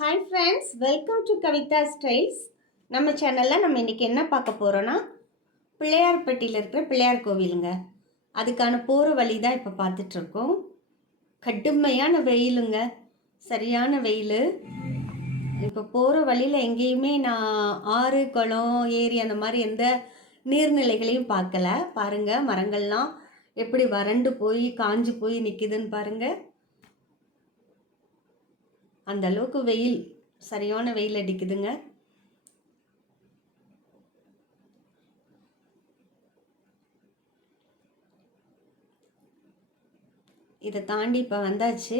Hi friends, welcome to Kavitha styles. நம்ம சேனலில் நம்ம இன்றைக்கி என்ன பார்க்க போகிறோன்னா, பிள்ளையார்பட்டியில் இருக்கிற பிள்ளையார் கோவிலுங்க. அதுக்கான போகிற வழி தான் இப்போ பார்த்துட்ருக்கோம். கடுமையான வெயிலுங்க, சரியான வெயில். இப்போ போகிற வழியில் எங்கேயுமே நான் ஆறு, குளம், ஏரி அந்த மாதிரி எந்த நீர்நிலைகளையும் பார்க்கல. பாருங்கள், மரங்கள்லாம் எப்படி வறண்டு போய் காஞ்சி போய் நிற்கிதுன்னு பாருங்கள். அந்த அளவுக்கு வெயில், சரியான வெயில் அடிக்குதுங்க. இதை தாண்டி இப்போ வந்தாச்சு.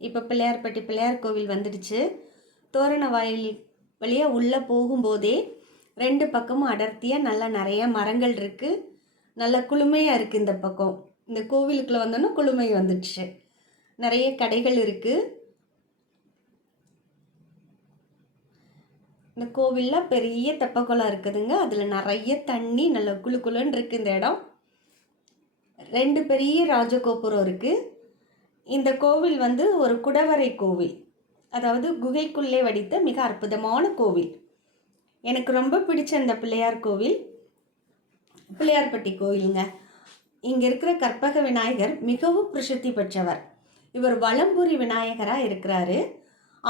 இப்போ பிள்ளையார் கோவில் வந்துடுச்சு. தோரண வாயில் வழியாக உள்ளே போகும்போதே ரெண்டு பக்கமும் அடர்த்தியாக நல்லா நிறைய மரங்கள் இருக்குது. நல்லா குளுமையாக இருக்குது. இந்த பக்கம் இந்த கோவிலுக்குள்ளே வந்தோன்னா குளுமை வந்துடுச்சு. நிறைய கடைகள் இருக்குது. இந்த கோவிலில் பெரிய தெப்பக்குளம் இருக்குதுங்க. அதில் நிறைய தண்ணி, நல்ல குளு குளுன்னு இருக்குது இந்த இடம். ரெண்டு பெரிய ராஜகோபுரம் இருக்குது. இந்த கோவில் வந்து ஒரு குடவரை கோவில், அதாவது குகைக்குள்ளே வடித்த மிக அற்புதமான கோவில். எனக்கு ரொம்ப பிடிச்ச இந்த பிள்ளையார் கோவில் பிள்ளையார்பட்டி கோவிலுங்க. இங்கே இருக்கிற கற்பக விநாயகர் மிகவும் பிரசித்தி பெற்றவர். இவர் வலம்புரி விநாயகராக இருக்கிறாரு.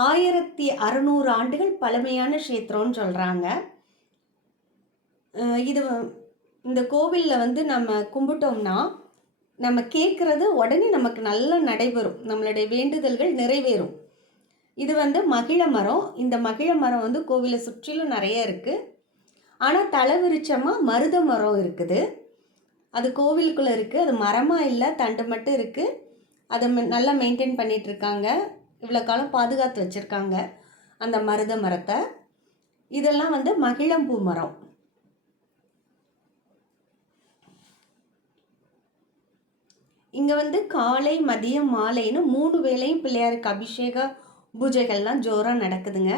1600 ஆண்டுகள் பழமையான க்ஷேத்திரம்னு சொல்கிறாங்க. இந்த கோவிலில் வந்து நம்ம கும்பிட்டோம்னா நம்ம கேட்குறது உடனே நமக்கு நல்லா நடைபெறும், நம்மளுடைய வேண்டுதல்கள் நிறைவேறும். இது வந்து மகிழ மரம். இந்த மகிழ மரம் வந்து கோவிலை சுற்றிலும் நிறைய இருக்குது. ஆனால் தலைவிருச்சமாக மருத மரம் இருக்குது. அது கோவிலுக்குள்ளே இருக்குது. அது மரமாக இல்லை, தண்டு மட்டும் இருக்குது. அதை நல்லா மெயின்டைன் பண்ணிகிட்ருக்காங்க. இவ்வளோ காலம் பாதுகாத்து வச்சுருக்காங்க அந்த மருத மரத்தை. இதெல்லாம் வந்து மகிழம்பூ மரம். இங்கே வந்து காலை, மதியம், மாலைன்னு 3 வேளையும் பிள்ளையாருக்கு அபிஷேக பூஜைகள்லாம் ஜோராக நடக்குதுங்க.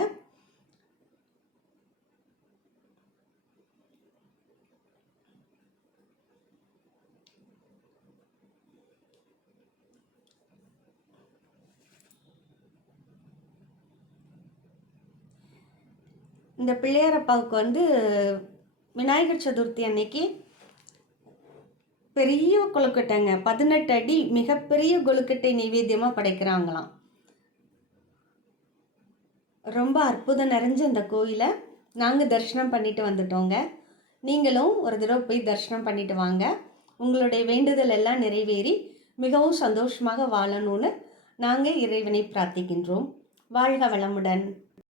இந்த பிள்ளையாரப்பாவுக்கு வந்து விநாயகர் சதுர்த்தி அன்னைக்கு பெரிய கொழுக்கட்டைங்க, 18 அடி மிகப்பெரிய கொழுக்கட்டை நைவேத்தியமாக படைக்கிறாங்களாம். ரொம்ப அற்புதம் நிறைஞ்ச இந்த கோயிலை நாங்கள் தரிசனம் பண்ணிட்டு வந்துட்டோங்க. நீங்களும் ஒரு தடவை போய் தரிசனம் பண்ணிட்டு வாங்க. உங்களுடைய வேண்டுதல் எல்லாம் நிறைவேறி மிகவும் சந்தோஷமாக வாழணும்னு நாங்கள் இறைவனை பிரார்த்திக்கின்றோம். வாழ்க வளமுடன்.